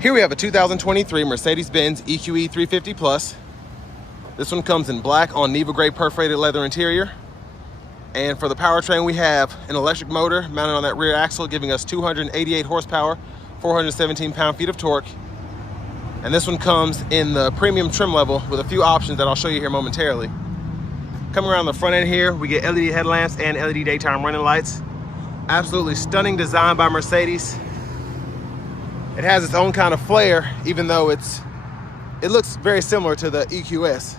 Here we have a 2023 Mercedes-Benz EQE 350 Plus. This one comes in black on Neva Gray perforated leather interior. And for the powertrain, we have an electric motor mounted on that rear axle, giving us 288 horsepower, 417 pound-feet of torque. And this one comes in the premium trim level with a few options that I'll show you here momentarily. Coming around the front end here, we get LED headlamps and LED daytime running lights. Absolutely stunning design by Mercedes. It has its own kind of flair, even though it looks very similar to the EQS.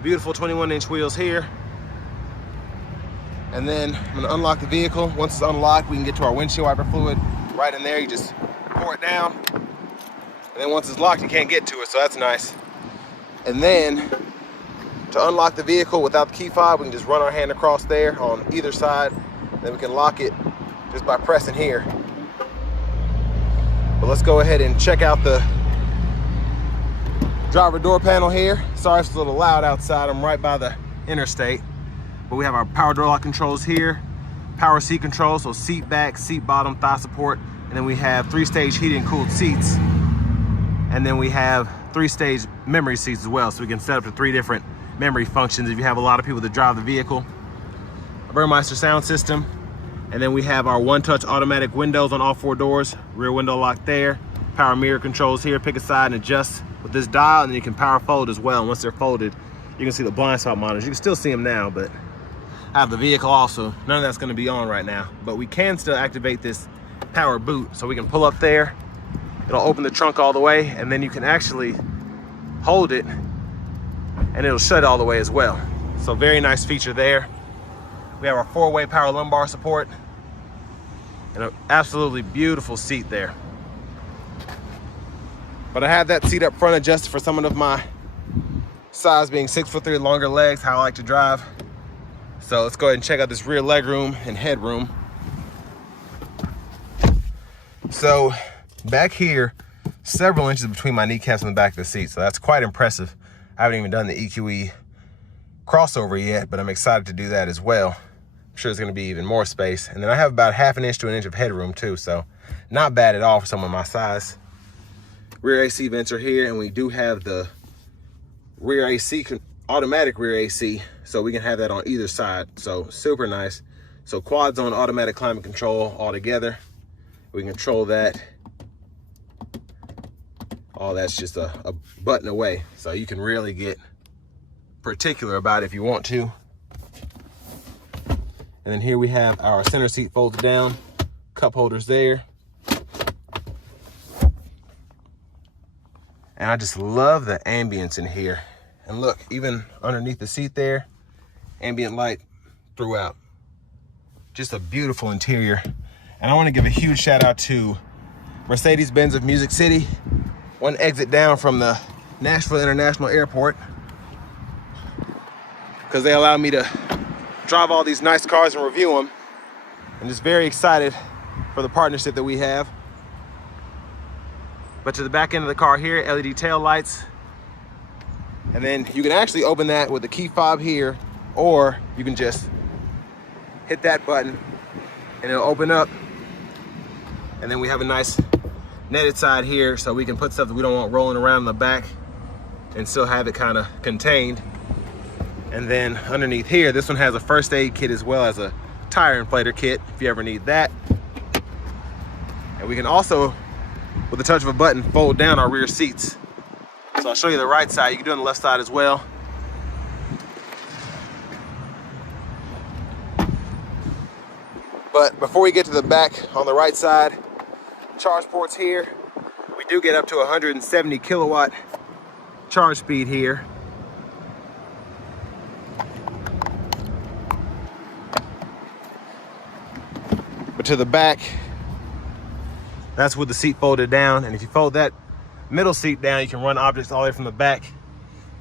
Beautiful 21-inch wheels here. And then I'm gonna unlock the vehicle. Once it's unlocked, we can get to our windshield wiper fluid right in there. You just pour it down. And then once it's locked, you can't get to it, so that's nice. And then to unlock the vehicle without the key fob, we can just run our hand across there on either side. Then we can lock it just by pressing here. But let's go ahead and check out the driver door panel here. Sorry if it's a little loud outside. I'm right by the interstate. But we have our power door lock controls here, power seat controls, so seat back, seat bottom, thigh support. And then we have 3-stage heated and cooled seats. And then we have 3-stage memory seats as well. So we can set up to 3 different memory functions if you have a lot of people that drive the vehicle. A Burmeister sound system. And then we have our one-touch automatic windows on all 4 doors, rear window lock there, power mirror controls here, pick a side and adjust with this dial, and then you can power fold as well. And once they're folded, you can see the blind spot monitors. You can still see them now, but I have the vehicle also. None of that's gonna be on right now, but we can still activate this power boot. So we can pull up there, it'll open the trunk all the way, and then you can actually hold it and it'll shut all the way as well. So very nice feature there. We have our 4-way power lumbar support and an absolutely beautiful seat there. But I have that seat up front adjusted for someone of my size, being 6'3", longer legs, how I like to drive. So let's go ahead and check out this rear leg room and headroom. So back here, several inches between my kneecaps and the back of the seat. So that's quite impressive. I haven't even done the EQE crossover yet, but I'm excited to do that as well. I'm sure there's gonna be even more space. And then I have about 1/2 inch to 1 inch of headroom too, so not bad at all for someone my size. Rear AC vents are here, and we do have the rear AC, automatic rear AC, so we can have that on either side, so super nice. So quad zone automatic climate control all together. We can control that. All that's just a button away, so you can really get particular about it if you want to. And then here we have our center seat folded down, cup holders there. And I just love the ambience in here. And look, even underneath the seat there, ambient light throughout. Just a beautiful interior. And I want to give a huge shout out to Mercedes-Benz of Music City. One exit down from the Nashville International Airport, because they allow me to drive all these nice cars and review them. I'm just very excited for the partnership that we have. But to the back end of the car here, LED tail lights. And then you can actually open that with the key fob here, or you can just hit that button and it'll open up. And then we have a nice netted side here, so we can put stuff that we don't want rolling around in the back and still have it kind of contained. And then underneath here, this one has a first aid kit as well as a tire inflator kit if you ever need that. And we can also, with the touch of a button, fold down our rear seats. So I'll show you the right side. You can do it on the left side as well. But before we get to the back on the right side, charge ports here. We do get up to 170 kilowatt charge speed here. But to the back, that's with the seat folded down. And if you fold that middle seat down, you can run objects all the way from the back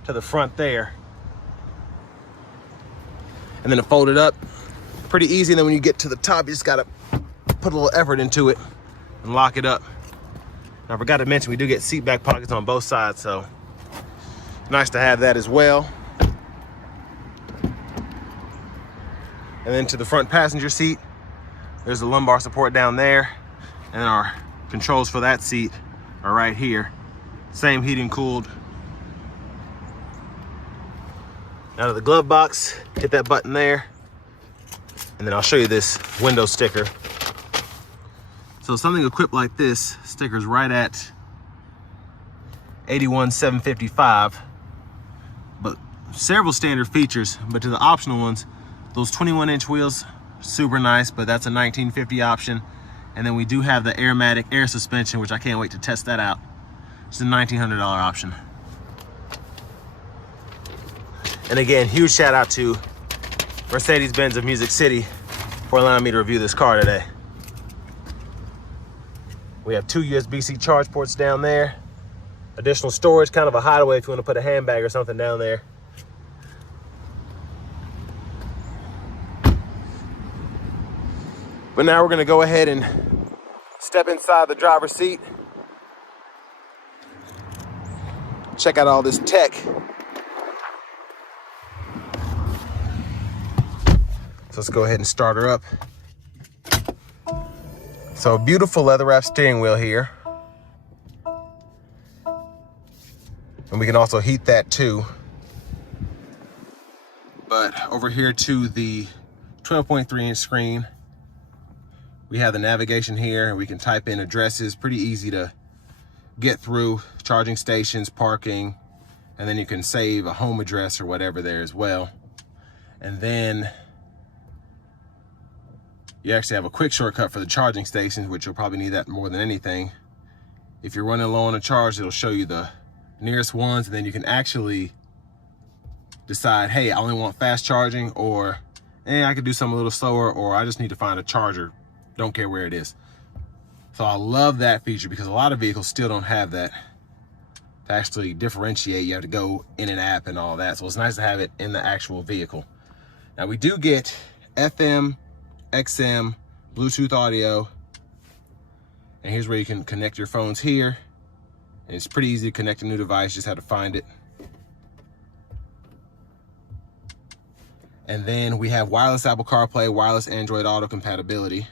to the front there. And then to fold it up, pretty easy. And then when you get to the top, you just gotta put a little effort into it and lock it up. Now, I forgot to mention, we do get seat back pockets on both sides, so nice to have that as well. And then to the front passenger seat, there's the lumbar support down there, and our controls for that seat are right here. Same heating cooled. Out of the glove box, hit that button there, and then I'll show you this window sticker. So something equipped like this, sticker's right at $81,755, but several standard features. But to the optional ones, those 21-inch wheels, super nice, but that's a $1,950 option. And then we do have the Airmatic air suspension, which I can't wait to test that out. It's a $1,900 option. And again, huge shout out to Mercedes-Benz of Music City for allowing me to review this car today. We have 2 USB-C charge ports down there. Additional storage, kind of a hideaway if you want to put a handbag or something down there. But now we're gonna go ahead and step inside the driver's seat. Check out all this tech. So let's go ahead and start her up. So a beautiful leather wrap steering wheel here. And we can also heat that too. But over here to the 12.3-inch screen, we have the navigation here, and we can type in addresses. Pretty easy to get through, charging stations, parking, and then you can save a home address or whatever there as well. And then you actually have a quick shortcut for the charging stations, which you'll probably need that more than anything. If you're running low on a charge, it'll show you the nearest ones, and then you can actually decide, hey, I only want fast charging, or I could do something a little slower, or I just need to find a charger. Don't care where it is. So I love that feature because a lot of vehicles still don't have that. To actually differentiate, you have to go in an app and all that. So it's nice to have it in the actual vehicle. Now we do get FM, XM, Bluetooth audio, and here's where you can connect your phones here. And it's pretty easy to connect a new device, just have to find it. And then we have wireless Apple CarPlay, wireless Android Auto compatibility.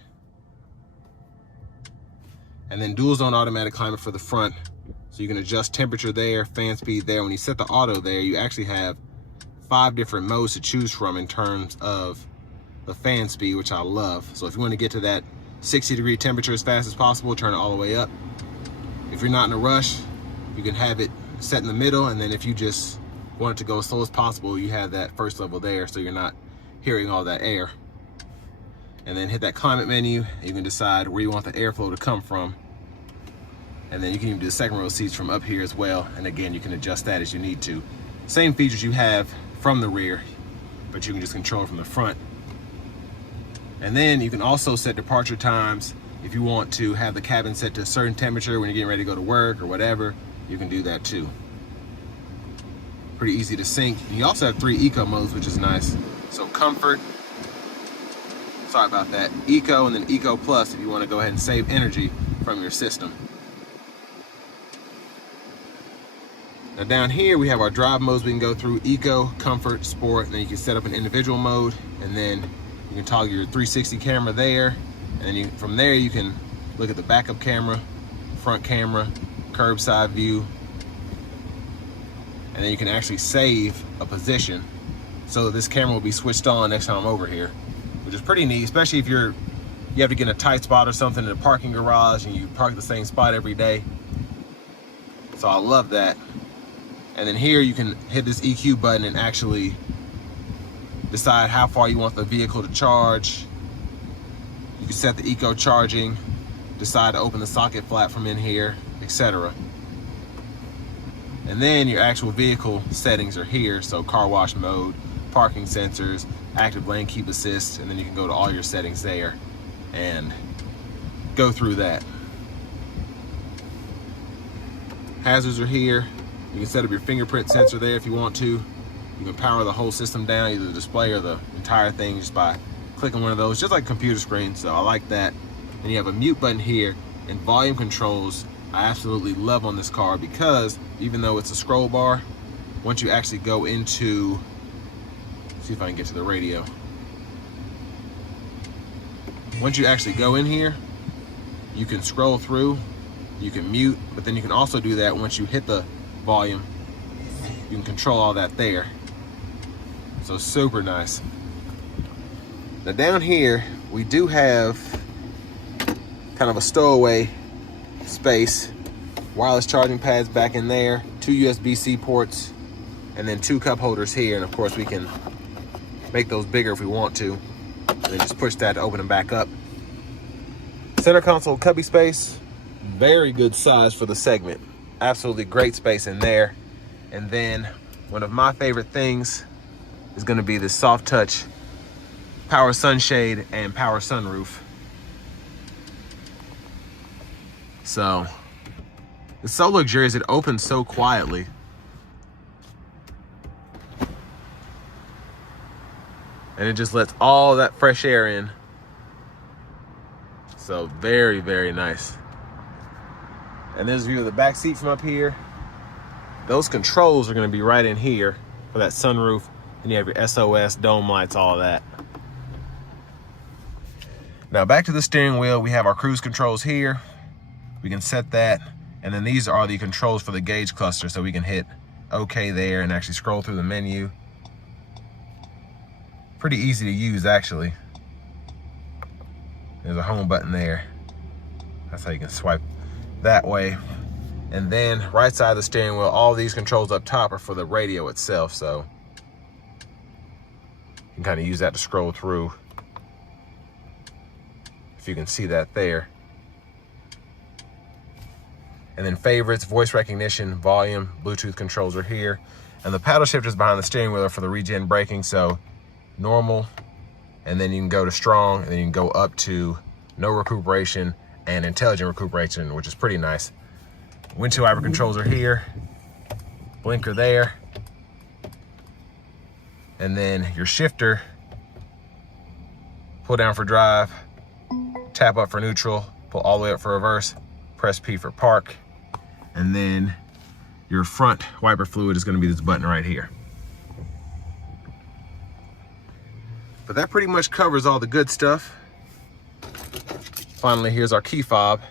And then dual zone automatic climate for the front. So you can adjust temperature there, fan speed there. When you set the auto there, you actually have 5 different modes to choose from in terms of the fan speed, which I love. So if you want to get to that 60-degree temperature as fast as possible, turn it all the way up. If you're not in a rush, you can have it set in the middle, and then if you just want it to go as slow as possible, you have that first level there, so you're not hearing all that air. And then hit that climate menu. You can decide where you want the airflow to come from. And then you can even do the second row seats from up here as well. And again, you can adjust that as you need to. Same features you have from the rear, but you can just control it from the front. And then you can also set departure times. If you want to have the cabin set to a certain temperature when you're getting ready to go to work or whatever, you can do that too. Pretty easy to sync. You also have 3 eco modes, which is nice. So comfort, sorry about that, eco, and then eco plus if you want to go ahead and save energy from your system. Now down here we have our drive modes we can go through: eco, comfort, sport, and then you can set up an individual mode, and then you can toggle your 360 camera there, and then from there you can look at the backup camera, front camera, curbside view, and then you can actually save a position so that this camera will be switched on next time I'm over here, which is pretty neat, especially if you have to get in a tight spot or something in a parking garage and you park the same spot every day. So I love that. And then here you can hit this EQ button and actually decide how far you want the vehicle to charge. You can set the eco charging, decide to open the socket flap from in here, etc. And then your actual vehicle settings are here. So car wash mode, parking sensors, active lane keep assist, and then you can go to all your settings there and go through that. Hazards are here. You can set up your fingerprint sensor there if you want to. You can power the whole system down, either the display or the entire thing, just by clicking one of those, just like a computer screen. So I like that. And you have a mute button here, and volume controls I absolutely love on this car, because even though it's a scroll bar, once you actually go into, see if I can get to the radio. Once you actually go in here, You can scroll through, you can mute, but then you can also do that once you hit the volume. You can control all that there. So super nice. Now down here, we do have kind of a stowaway space. Wireless charging pads back in there, 2 USB-C ports, and then 2 cup holders here. And of course we can make those bigger if we want to. And then just push that to open them back up. Center console cubby space, very good size for the segment. Absolutely great space in there. And then one of my favorite things is gonna be the soft touch power sunshade and power sunroof. So it's so luxurious, it opens so quietly. And it just lets all that fresh air in. So very, very nice. And there's a view of the back seat from up here. Those controls are gonna be right in here for that sunroof. And you have your SOS, dome lights, all of that. Now back to the steering wheel, we have our cruise controls here. We can set that. And then these are the controls for the gauge cluster, so we can hit OK there and actually scroll through the menu. Pretty easy to use, actually. There's a home button there. That's how you can swipe that way. And then right side of the steering wheel, all these controls up top are for the radio itself, so you can kind of use that to scroll through, if you can see that there. And then favorites, voice recognition, volume, Bluetooth controls are here. And the paddle shifters behind the steering wheel are for the regen braking, so normal, and then you can go to strong, and then you can go up to no recuperation and intelligent recuperation, which is pretty nice. Windshield wiper controls are here, blinker there, and then your shifter, pull down for drive, tap up for neutral, pull all the way up for reverse, press P for park, and then your front wiper fluid is going to be this button right here. But that pretty much covers all the good stuff. Finally, here's our key fob.